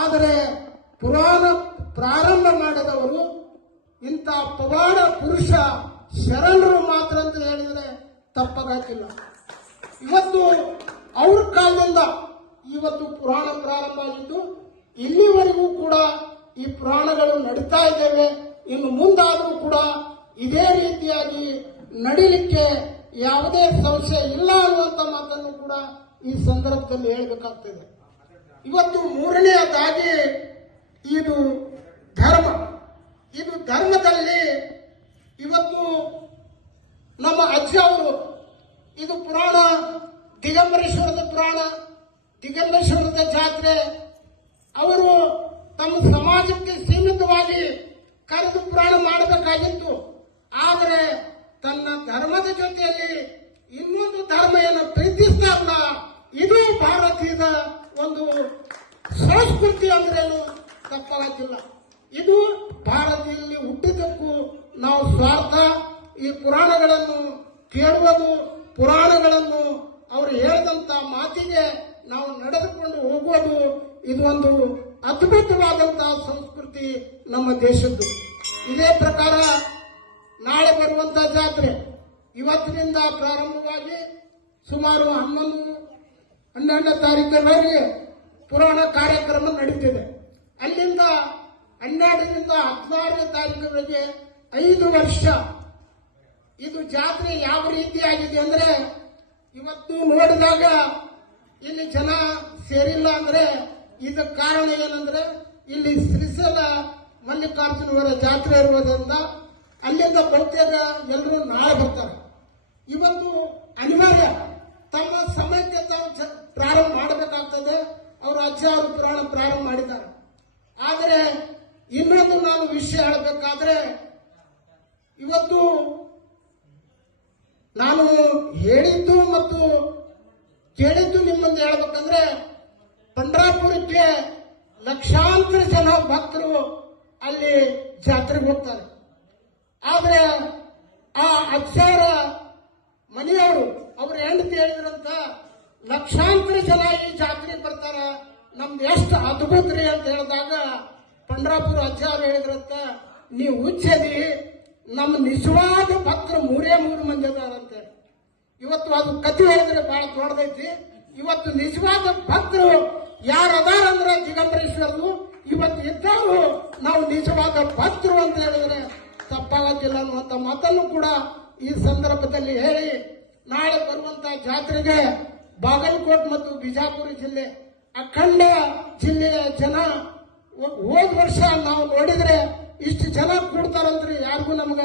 ಆದರೆ ಪುರಾಣ ಪ್ರಾರಂಭ ಮಾಡಿದವರು ಇಂಥ ಪುರಾಣ ಪುರುಷ ಶರಣರು ಮಾತ್ರ ಅಂತ ಹೇಳಿದರೆ ತಪ್ಪಾಗಕ್ಕಿಲ್ಲ. ಇವತ್ತು ಅವ್ರ ಕಾಲದಿಂದ ಇವತ್ತು ಪುರಾಣ ಪ್ರಾರಂಭ ಆಗಿದ್ದು ಇಲ್ಲಿವರೆಗೂ ಕೂಡ ಈ ಪುರಾಣಗಳು ನಡೀತಾ ಇದ್ದೇವೆ. ಇನ್ನು ಮುಂದಾದರೂ ಕೂಡ ಇದೇ ರೀತಿಯಾಗಿ ನಡೀಲಿಕ್ಕೆ ಯಾವುದೇ ಸಂಶಯ ಇಲ್ಲ ಅನ್ನುವಂಥ ಮಾತನ್ನು ಕೂಡ ಈ ಸಂದರ್ಭದಲ್ಲಿ ಹೇಳಬೇಕಾಗ್ತದೆ. ಇವತ್ತು ಮೂರನೆಯದಾಗಿ ಇದು ಧರ್ಮ. ಇದು ಧರ್ಮದಲ್ಲಿ ಇವತ್ತು ನಮ್ಮ ಅಜ್ಜ ಅವರು, ಇದು ಪುರಾಣ, ದಿಗಂಬರೇಶ್ವರದ ಪುರಾಣ, ದಿಗಂಬರೇಶ್ವರದ ಜಾತ್ರೆ, ಅವರು ತಮ್ಮ ಸಮಾಜಕ್ಕೆ ಸೀಮಿತವಾಗಿ ಕರೆದು ಪುರಾಣ ಮಾಡಬೇಕಾಗಿತ್ತು. ಆದರೆ ತನ್ನ ಧರ್ಮದ ಜೊತೆಯಲ್ಲಿ ಇನ್ನೊಂದು ಧರ್ಮ ಏನು ಪ್ರೀತಿಸ್ತಾರಲ್ಲ ಇದು ಭಾರತೀಯದ ಒಂದು ಸಂಸ್ಕೃತಿ ಅಂದ್ರೇನು ತಪ್ಪಾಗಿಲ್ಲ ಇದು ಭಾರತೀಯಲ್ಲಿ ಹುಟ್ಟಿದ್ದಕ್ಕೂ ನಾವು ಸ್ವಾರ್ಥ, ಈ ಪುರಾಣಗಳನ್ನು ಕೇಳುವುದು, ಪುರಾಣಗಳನ್ನು ಅವರು ಹೇಳಿದಂತ ಮಾತಿಗೆ ನಾವು ನಡೆದುಕೊಂಡು ಹೋಗುವುದು, ಇದು ಒಂದು ಅದ್ಭುತವಾದಂತಹ ಸಂಸ್ಕೃತಿ ನಮ್ಮ ದೇಶದ್ದು. ಇದೇ ಪ್ರಕಾರ ನಾಳೆ ಬರುವಂತ ಜಾತ್ರೆ ಇವತ್ತಿನಿಂದ ಪ್ರಾರಂಭವಾಗಿ ಸುಮಾರು ಹನ್ನೊಂದು ಹನ್ನೆರಡನೇ ತಾರೀಕಿನವರೆಗೆ ಪುರಾಣ ಕಾರ್ಯಕ್ರಮ ನಡೀತಿದೆ. ಅಲ್ಲಿಂದ ಹನ್ನೆರಡರಿಂದ ಹದಿನಾರನೇ ತಾರೀಕಿನವರೆಗೆ ಐದು ವರ್ಷ. ಇದು ಜಾತ್ರೆ ಯಾವ ರೀತಿಯಾಗಿದೆ ಅಂದ್ರೆ ಇವತ್ತು ನೋಡಿದಾಗ ಇಲ್ಲಿ ಜನ ಸೇರಿಲ್ಲ ಅಂದ್ರೆ ಇದಕ್ಕೆ ಕಾರಣ ಏನಂದ್ರೆ ಇಲ್ಲಿ ಶ್ರೀಶೈಲ ಮಲ್ಲಿಕಾರ್ಜುನವರ ಜಾತ್ರೆ ಇರುವುದರಿಂದ ಅಲ್ಲಿಂದ ಬರ್ತಾರೆ ಎಲ್ಲರೂ ನಾಳೆ ಬರ್ತಾರೆ. ಇವತ್ತು ಅನಿವಾರ್ಯ ತಮ್ಮ ಸಮಯಕ್ಕೆ ತಾವು ಜ- ಪ್ರಾರಂಭ ಮಾಡಬೇಕಾಗ್ತದೆ ಅವರು ಅಜ್ಜ ಅವರು ಪುರಾಣ ಪ್ರಾರಂಭ ಮಾಡಿದ್ದಾರೆ ಆದರೆ ಇನ್ನೊಂದು ನಾನು ವಿಷಯ ಹೇಳಬೇಕಾದ್ರೆ, ಇವತ್ತು ನಾನು ಹೇಳಿದ್ದು ಮತ್ತು ಕೇಳಿದ್ದು ನಿಮ್ಮನ್ನು ಹೇಳ್ಬೇಕಂದ್ರೆ, ಪಂಡ್ರಾಪುರಕ್ಕೆ ಲಕ್ಷಾಂತರ ಜನ ಭಕ್ತರು ಅಲ್ಲಿ ಜಾತ್ರೆಗೆ ಹೋಗ್ತಾರೆ. ಆದ್ರೆ ಆ ಅಕ್ಷರ ಮನೆಯವರು, ಅವ್ರ ಹೆಂಡತಿ ಹೇಳಿದ್ರಂತ, ಲಕ್ಷಾಂತರ ಜನ ಈ ಜಾತ್ರೆಗೆ ಬರ್ತಾರ, ನಮ್ದು ಎಷ್ಟು ಅದ್ಭುತ ರೀ ಅಂತ ಹೇಳಿದಾಗ ಪಂಡ್ರಾಪುರ ಅಜ್ಜಾರು ಹೇಳಿದ್ರಂತ, ನೀವು ಉಚ್ಚದಿ ನಮ್ಮ ನಿಜವಾದ ಭಕ್ತರು ಮೂರೇ ಮೂರು ಮಂದಿ ಅದಾರಂತೆ ಇವತ್ತು ಅದು ಕಥೆ ಹೇಳಿದ್ರೆ ಬಹಳ ದೊಡ್ಡದೈತಿ. ಇವತ್ತು ನಿಜವಾದ ಭಕ್ತರು ಯಾರು ಅದಾರ ಅಂದ್ರೆ ದಿಗಂಬರೇಶ್ವರರು, ಇವತ್ತು ಇದ್ದವರು ನಾವು ನಿಜವಾದ ಭಕ್ತರು ಅಂತ ಹೇಳಿದ್ರೆ ತಪ್ಪಾಗೋದಿಲ್ಲ ಅನ್ನುವಂಥ ಮಾತನ್ನು ಕೂಡ ಈ ಸಂದರ್ಭದಲ್ಲಿ ಹೇಳಿ, ನಾಳೆ ಬರುವಂತ ಜಾತ್ರೆಗೆ ಬಾಗಲಕೋಟ್ ಮತ್ತು ಬಿಜಾಪುರ ಜಿಲ್ಲೆ ಅಖಂಡ ಜಿಲ್ಲೆಯ ಜನ ಹೋದ ವರ್ಷ ನಾವು ನೋಡಿದ್ರೆ ಇಷ್ಟು ಜನ ಕೂಡ್ತಾರಂದ್ರೆ ಯಾರಿಗೂ ನಮಗೆ.